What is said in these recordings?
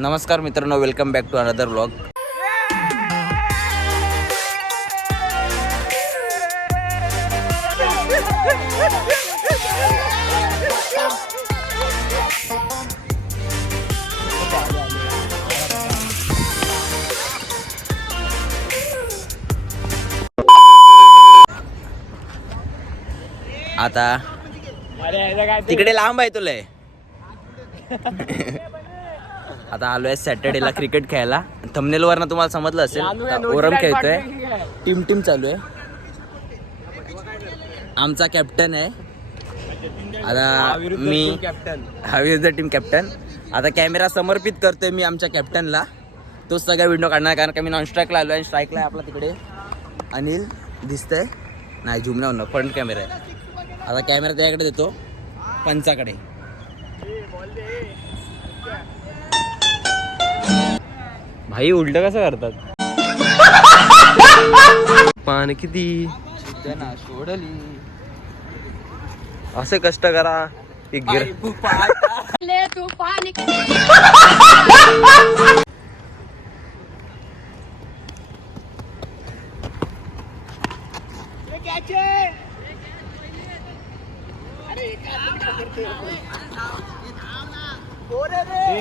नमस्कार मित्रांनो, welcome back to another vlog. आता तिकडे लांब आहे तुला. आता आलोय सॅटर्डेला क्रिकेट खेळायला. थंबनेल वरनं तुम्हाला समजलं असेल, ओरम खेळतोय. टीम चालू आहे. आमचा कॅप्टन आहे आता मी, हा विरुद्ध टीम कॅप्टन. आता कॅमेरा समर्पित करतोय मी आमच्या कॅप्टनला. तोच सगळा व्हिडिओ काढणार, कारण का मी नॉन स्ट्राईकला आलो आहे. स्ट्राईकला आपला तिकडे अनिल दिसतंय. नाही झूम नाही होणार, फ्रंट कॅमेरा आहे. आता कॅमेरा त्याकडे देतो, पंचाकडे. भाई उलट कसं करतात. पान किती ना सोडली, असे कष्ट करा.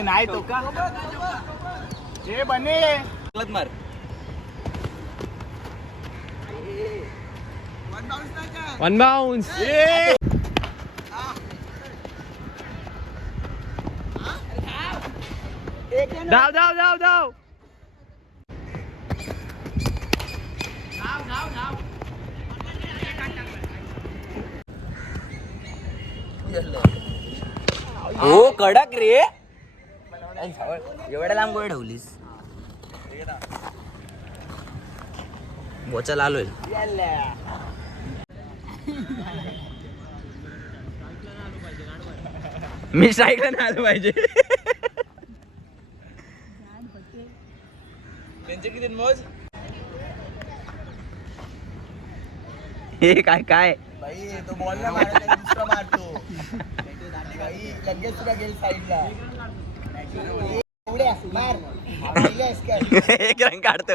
नाही तो का बने मार. One bounce. धाव धाव धाव धाव. हो कडक रे. एवढ्या लांब गोळ ठेवलीस. बोचा आलोय. मी साईडला नाही आलो पाहिजे. त्यांचे किती मोज. हे काय काय भाई तो बॉल ना मारत आहे, दुसरा मारतो भाई. लगेच तुला गेल साईडला. एवढ्या मार पाहिलेस काय. एक रंग काढतो.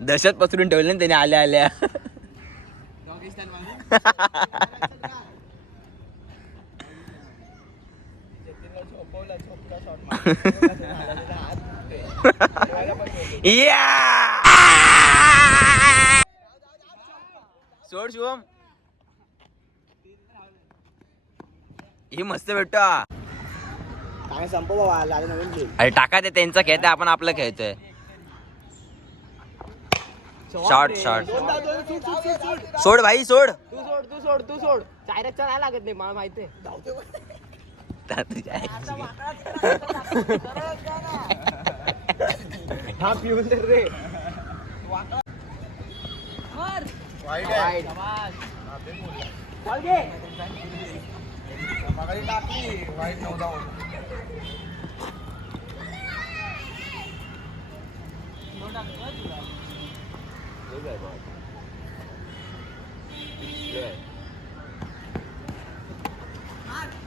दहशत पसरून ठेवले ना त्याने आल्या आल्या. सोड शुभम. ही मस्त भेटतो. काय संपव बाबा, आला नवीन गेम. अरे टाका ते त्यांचा खेळतोय, आपण आपलं खेळतोय. शॉर्ट सोड भाई सोड. तू सोड. डायरेक्ट नाही लागत नाही, मला माहिती आहे. हा पिऊन दे रे. वाईट नव्हता.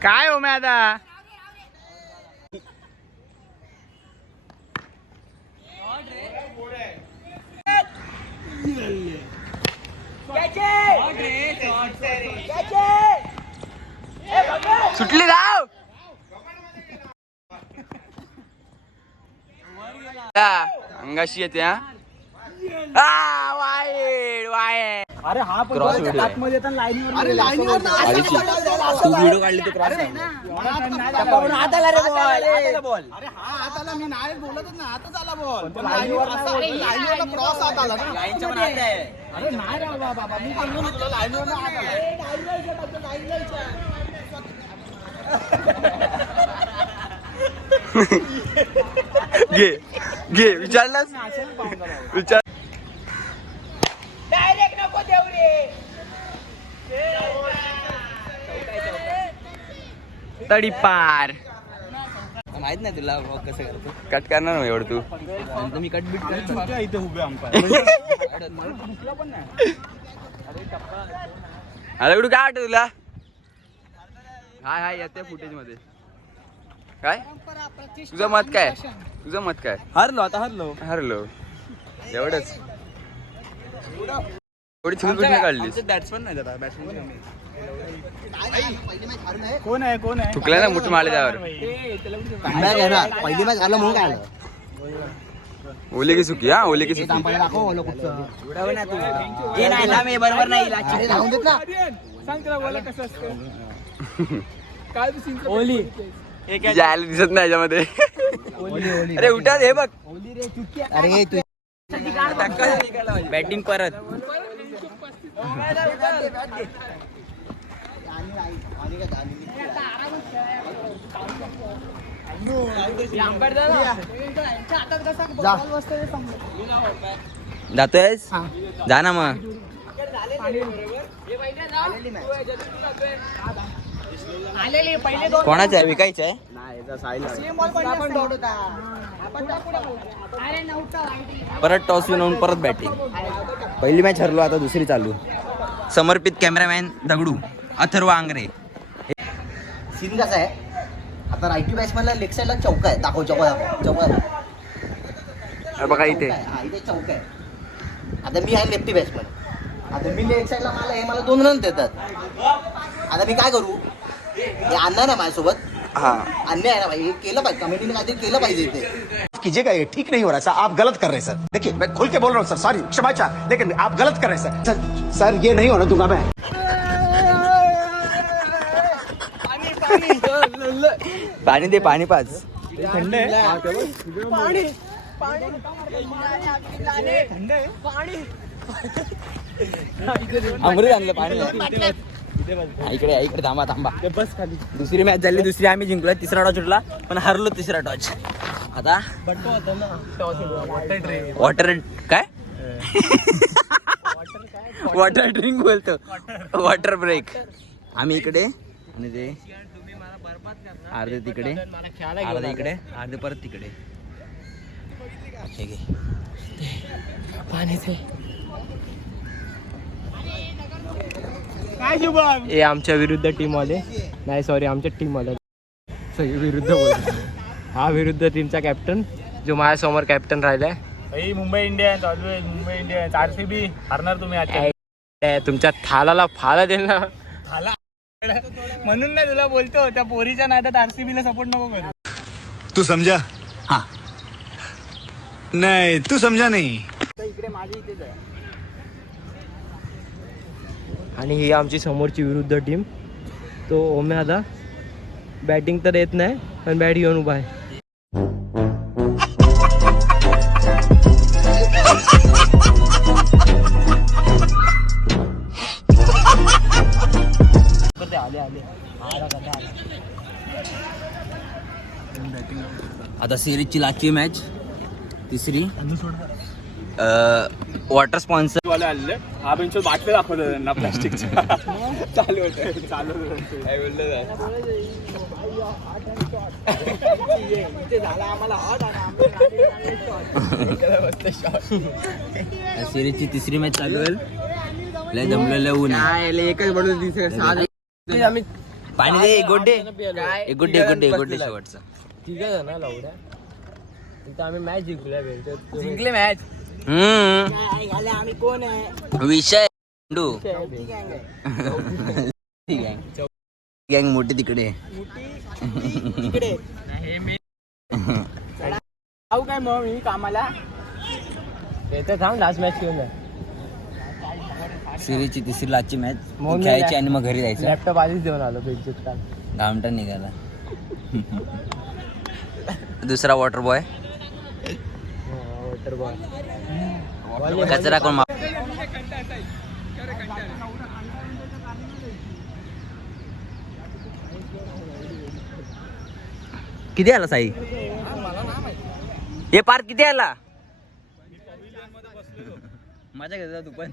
काय हो मैं आता सुटली धाव. अंगाशी येते. वाईट. अरे हा पण क्रॉस व्हिडिओ आहे. मध्ये येताना लाईनीवर. अरे लाईनीवर तू व्हिडिओ काढली तो क्रॉस. हात आला रे बॉल. अरे हा हात आला, मी नाही बोलतच ना, हातच आला बॉल. लाईनीवर क्रॉस हात आला ना. लाईनच्या पण हात आहे. अरे नाही रे बाबा, मी बोललो ना तुला लाईनीवर हात आला. घे विचारलास. विचार. डायरेक्ट नको देऊ रे. तडी पार. माहित नाही तुला कसं करतो. कट करणार ना एवढं तू. मी कट बीट करतो इथे उभे अंपायर. अरे कुठं काय वाटत तुला. हाय येते फुटेज मध्ये. काय तुझं मत काय? हरलो एवढंच. एवढी चुकी काढली. बॅट्समन नाही जरा बॅट्समन कोण आहे चुकला ना मुठ मारले त्यावर. पहिली मॅच झालं म्हणून काय आलं? ओले की सुकी. हा ओले की सुकी. बरोबर नाही राहून देत ना. ओली जायला दिसत नाही याच्यामध्ये. अरे उठा हे बघ. अरे तू बॅटिंग परत. जातोयस जा ना मग. कोणाचं आहे? विकायचं आहे. परत टॉस विनवून परत बॅटिंग. पहिली मॅच हरलो, आता दुसरी चालू. समर्पित कॅमेरामॅन दगडू, अथर्व आंग्रे. सीन कसा आहे आता? रायटी बॅट्समॅनला लेग साईडला चौका आहे. चौका बघा इथे इथे चौका आहे. आता मी आहे लेफ्टी बॅट्समॅन. आता मी लेग साईडला मला 2 रन देतात. आता मी काय करू? हे आणणार ना माझ्यासोबत. हा अन्याय आहे ना भाई. हे केलं पाहिजे. कमिटीने काहीतरी केलं पाहिजे इथे. कीजिएगा, ये ठीक नहीं हो रहा सर, आप गलत कर रहे हैं सर. देखिए मैं खुल के बोल रहा हूँ सर, सॉरी क्षमा चाह, लेकिन आप गलत कर रहे हैं सर. सर ये नहीं होने दूंगा मैं. पाणी दे, पाणी पाच. थंड आहे. अमृत आणलं पाणी. इकडे थांबा. बस खाली. दुसरी मॅच झाली. दुसरी आम्ही जिंकलो. तिसरा टॉस सुटला पण हरलो तिसरा टॉस. आता वॉटर काय वॉटर ड्रिंक बोलतो. Water break. आम्ही इकडे आणि ते अर्धे तिकडे, अर्धे इकडे, अर्धे परत तिकडे. ठीक आहे. हे आमच्या विरुद्ध टीम वाले नाही, सॉरी आमच्या टीम वाले विरुद्ध बोलतो. हा विरुद्ध टीमचा कॅप्टन जो माझ्यासमोर कॅप्टन राहिलाय. Mumbai Indians always Mumbai Indians. RCB हरणार तुम्ही आता. तुमच्या थालाला फाला देईल ना. म्हणून ना तुला बोलतो त्या पोरीच्या नादात RCB ला सपोर्ट नको करू. तू समझा? हाँ. नहीं तू समझा नहीं. इकडे माझी इथेच आहे. आणि ही आमची समोरची विरुद्ध टीम. तो ओम्या आता बॅटिंग तर येत नाही पण बॅट घेऊन उभा आहे. आता सिरीजची लास्टची मॅच, तिसरी. वॉटर स्पॉन्सर वाले आलेले. हा बेंच बाटले दाखवतो त्यांना प्लास्टिकच्या. चालू होतं. सिरीजची तिसरी मॅच चालू आहे. लय जमलेलं ऊन आहे. एकच बडू आम्ही पाणी दे. एक गुड्डे शेवटचा. तिघ जण लावड्या तिथं आम्ही मॅच जिंकले मॅच. आम्ही कोण आहे? विषय गँग मोठी तिकडे. जाऊ काय मग मी कामाला. थांब लास्ट मॅच घेऊन जा. सिरीजची तिसरी लास्टची मॅच मग खेळायची आणि मग घरी जायचं. लॅपटॉप आधीच देऊन आलो बेंचेत काल. घामटा निघाला. दुसरा वॉटर बॉय. वॉटर बॉल कचरा कोण किती आला साई? हे पार्क किती आला? माझ्या घरी तू पण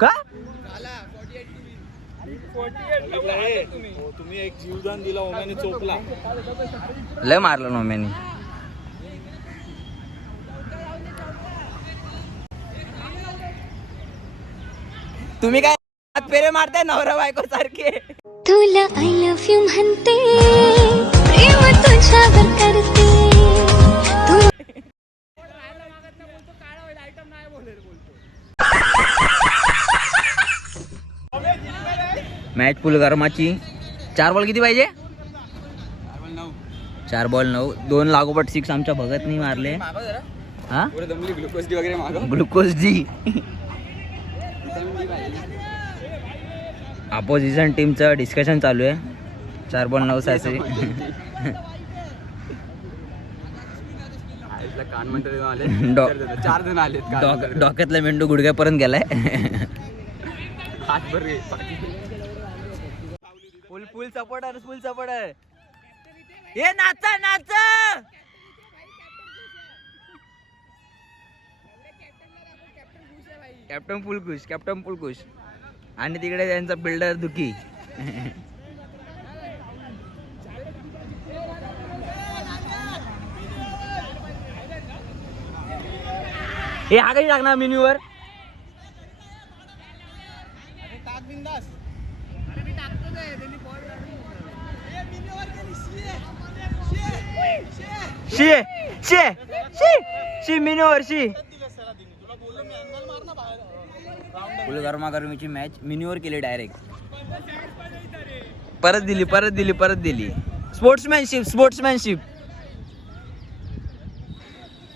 का तुम्ही एक जीवदान दिला ओम्याने चोपला. लय मारलं नोम्यानी. तुम्ही काय फेरे मारताय नवरा बायको सारखे. तुला आय लव्ह यू म्हणते प्रेम तुझ्यावर करते मॅच फुल गरमाची. 4 बॉल किती पाहिजे? 4 बॉल 9. 2 लागोपाठ 6 आमच्या भगतनी मारले. हा ग्लुकोज डी वगैरे मागव. Glucose D. अपोजिशन टीमचं डिस्कशन चालू आहे. 4 बॉल 9 सायचे. कान म्हणतात आले. डॉ- 4 जण आलेत. डोक्यातला मेंदू गुडघ्यापर्यंत गेलाय. हात भर फुल फुल सपोर्टर. फुल सपोर्टर. हे नाचा नाच. कॅप्टन फुल खुश. कॅप्टन फुल खुश. आणि तिकडे त्यांचा बिल्डर दुखी. हे हा काही टाकणार मेन्यूवर. शी शी शी शी मेन्यूवर शी. फुल गरमागरमीची मॅच मिनीवर केली डायरेक्ट. परत दिली. स्पोर्ट्समॅनशिप.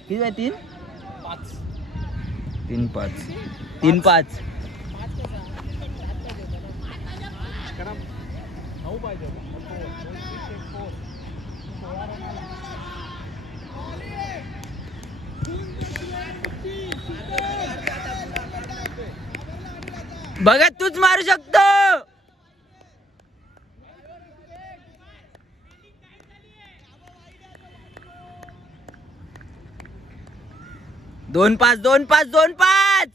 किती आहे? 3-5. बघा तूच मारू शकतो. 2-5.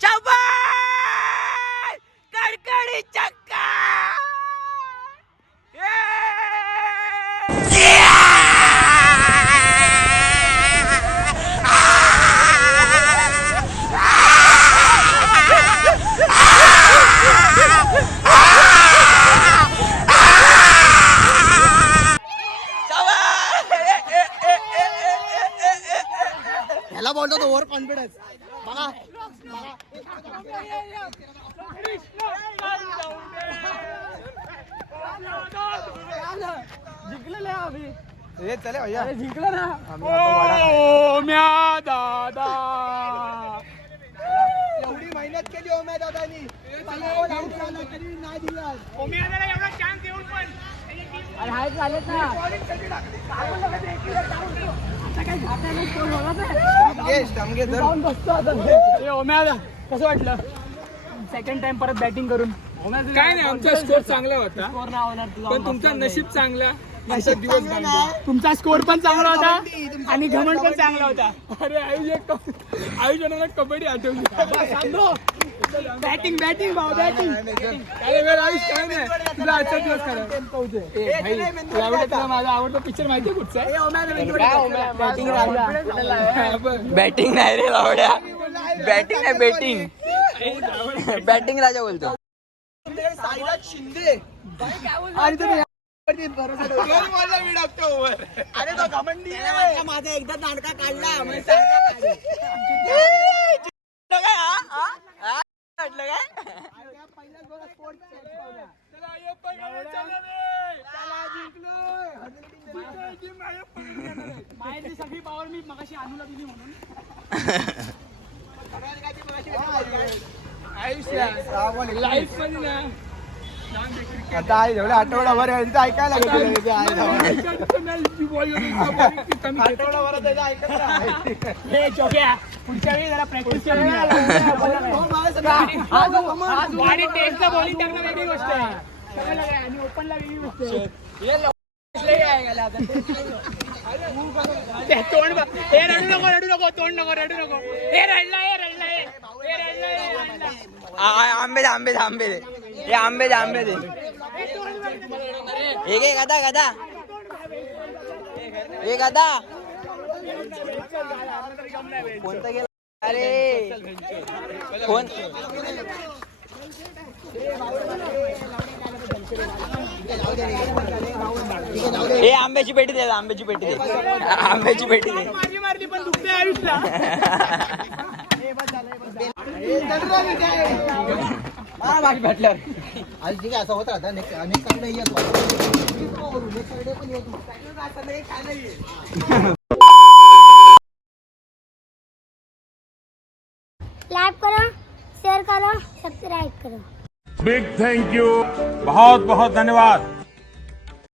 शाबास. कडकडी चक्का. ह्याला बोलतो ओव्हर कॉन्फिडन्स. बघा जिंकलेले आम्ही. हे चले भैया. जिंकलं ना. दादा एवढी मेहनत केली ओम्या दादानी. नाही दिला. ओम्या दादा एवढा चान्स देऊन पण अरे हाय झालेत ना. कसं वाटलं सेकंड टाइम परत बॅटिंग करून? काय नाही, आमचा स्कोर चांगला होता पण तुमचा नशीब चांगला. तुमचा स्कोर पण चांगला होता आणि घमंड पण चांगला होता. अरे आयुष्याला कबड्डी आठवली. बॅटिंग भाऊ बॅटिंग. आयुष काय नाही तुला आजचा दिवस करा. माझा आवडता पिक्चर माहिती कुठचा आहे? बॅटिंग नाही रे बावड्या. बॅटिंग नाही बॅटिंग राजा बोलतो. शिंदे आणि तुम्ही अरे तो घमंडी आहे. माझा एकदा दांडका काढला सगळी पावर मी मगाशी आणूला दिली म्हणून. लाईफ मध्ये ना आता आहे एवढ्या आठवडाभर यांचं ऐकायला पुढच्या वेळी जरा प्रॅक्टिस आणि टेस्टला बॉलिंग करणं वेगळी गोष्ट आहे आणि ओपनला वेगळी गोष्ट आहे. तोंड हे रडू नको तोंड नको रडू नको. हे रडला आंबे दे हे आंबे दे. एक गदा कोणता गेला? अरे कोण ए आंब्याची पेटी दे, आंब्याची पेटी दे, आंब्याची पेटी दे. माझी मारली पण दुखते आयुष्या. आणि ठीक आहे असं होत राहतं नेक्स्ट टाइम येतो. लाइक करो, शेयर करो, सब्सक्राइब करो. बिग थैंक यू, बहुत बहुत धन्यवाद.